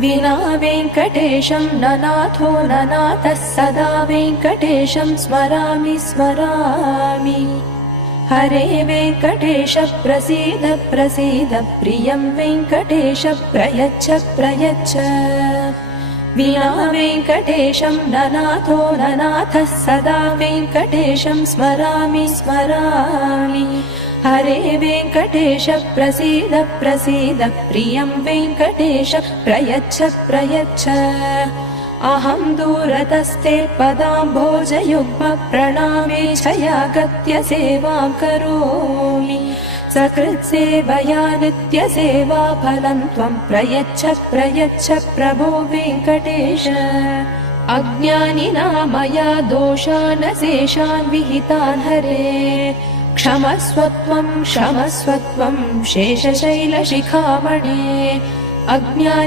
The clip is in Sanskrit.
विना वेङ्कटेशं ननाथो ननाथः सदा वेङ्कटेशं स्मरामि स्मरामि। हरे वेङ्कटेश प्रसीद प्रसीद प्रियं वेङ्कटेश प्रयच्छ प्रयच्छ। विना वेङ्कटेशं ननाथो ननाथः सदा वेङ्कटेशं स्मरामि स्मरामि। हरे वेङ्कटेश प्रसीद प्रसीद प्रियं वेङ्कटेश प्रयच्छ प्रयच्छ। अहं दूरतस्ते पदाम्भोजयुग्म प्रणामे छयागत्य सेवां करोमि। सकृत्सेवया नित्यसेवा फलं त्वं प्रयच्छ प्रयच्छ प्रभो वेङ्कटेश। अज्ञानिना मया दोषान् शेषान् विहितान् हरे। क्षमस्व त्वं शेषशैलशिखामणे। अज्ञानि